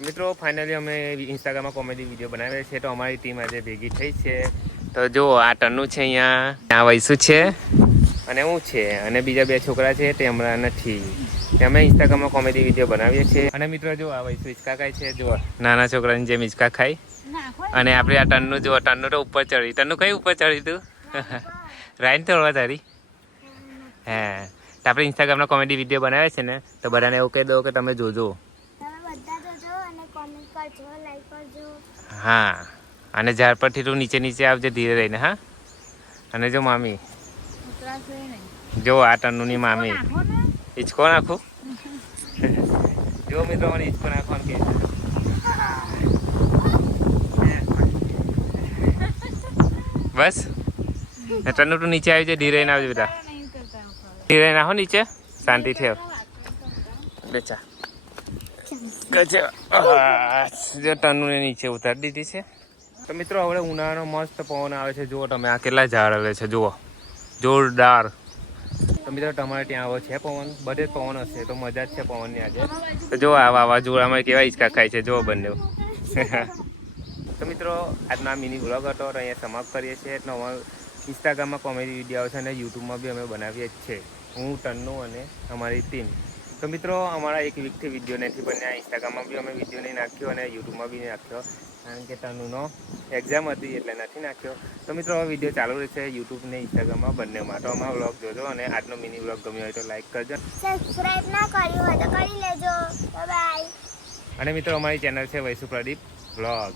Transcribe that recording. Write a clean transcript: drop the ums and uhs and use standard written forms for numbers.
તો મિત્રો ફાઇનલી અમે ઇન્સ્ટાગ્રામમાં કોમેડી વિડીયો બનાવીએ છીએ. તો અમારી ટીમ આજે ભેગી થઈ છે. તો જો આ ટન્નુ છે, અહીંયા આ વૈસુ છે અને હું છે, અને બીજા 2 છોકરા છે તે હમણાં નથી. અમે ઇન્સ્ટાગ્રામમાં કોમેડી વિડીયો બનાવીએ છીએ. અને મિત્રો જો આ વૈસુ હિંચકા ખાય છે. જો નાના છોકરાની જેમ હિંચકા ખાય. અને આપણે આ ટન્નુ જો ટન્નુ તો ઉપર ચડી. ટન્નુ કઈ ઉપર ચડી તું? રાઈન તોડવા તારી? હા, તો આપણે ઇન્સ્ટાગ્રામના કોમેડી વિડીયો બનાવે છે ને, તો બધાને એવું કહી દો કે તમે જોજો. હા, અને ઝાડ પરથી તું નીચે આવજે ધીરે રહીને. હા, અને જો મામી જો આ ટન્નુની મામી હિંચકો નાખું. જો મિત્રો મને હિંચકો નાખવાનું કે બસ ટન્નુ તું નીચે આવી જાય. ધીરે રહીને આવજો બેટા. ધીરે રહીને આવો નીચે, શાંતિથી આવ બેચા. જો ટન્નુને નીચે ઉતારી દીધી છે. તો મિત્રો હવે ઉનાળાનો મસ્ત પવન આવે છે. જુઓ તમે, આ કેટલા ઝાડ આવે છે જુઓ, જોરદાર. તો મિત્રો તમારે ત્યાં આવો છે પવન? બધે જ પવન હશે, તો મજા જ છે પવનની આજે. તો જો આ વાવાઝોડામાં કેવા હિંચકા ખાય છે જુઓ બંને. તો મિત્રો આજનો આ મિની વ્લોગ હતો, તો અહીંયા સમાપ્ત કરીએ છીએ. તો અમારું ઇન્સ્ટાગ્રામમાં કોમેડી વિડીયો આવશે અને યુટ્યુબમાં બી અમે બનાવીએ જ છે, હું, ટન્નુ અને અમારી ટીમ. તો મિત્રો અમારા 1 વીકથી વિડીયો નથી બન્યા. ઇન્સ્ટાગ્રામમાં બી અમે વિડીયો નહીં નાખ્યો અને યુટ્યુબમાં બી નહીં નાખ્યો, કારણ કે ટન્નુનો એક્ઝામ હતી એટલે નથી નાખ્યો. તો મિત્રો હવે વિડીયો ચાલુ રહેશે યુટ્યુબ ને ઇન્સ્ટાગ્રામમાં બંનેમાં. તો અમારો વ્લોગ જોજો અને આજનો મિની વ્લોગ ગમ્યો હોય તો લાઈક કરજો, સબસ્ક્રાઇબ ના કર્યું હોય તો કરી લેજો. Bye bye. અને મિત્રો અમારી ચેનલ છે વૈસુ પ્રદીપ વ્લોગ.